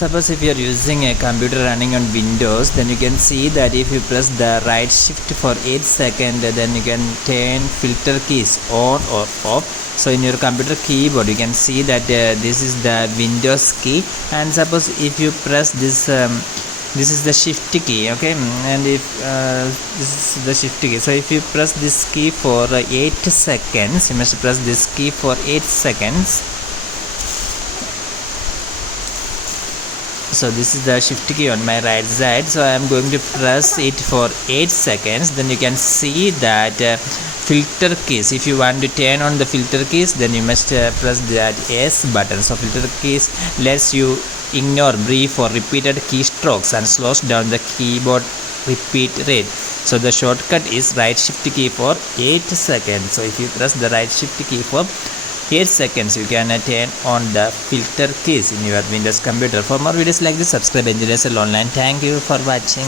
Suppose if you are using a computer running on Windows, then you can see that if you press the right shift for 8 seconds, then you can turn filter keys on or off. So in your computer keyboard you can see that this is the Windows key, and suppose if you press this this is the shift key, okay, and if this is the shift key, so if you press this key for 8 seconds, you must press this key for 8 seconds. So this is the shift key on my right side, so I am going to press it for 8 seconds. Then you can see that filter keys, if you want to turn on the filter keys, then you must press that S button. So filter keys lets you ignore brief or repeated keystrokes and slows down the keyboard repeat rate. So the shortcut is right shift key for 8 seconds. So if you press the right shift key for 8 seconds, you can turn on the filter keys in your Windows computer. For more videos like this, subscribe Engineers Online. Thank you for watching.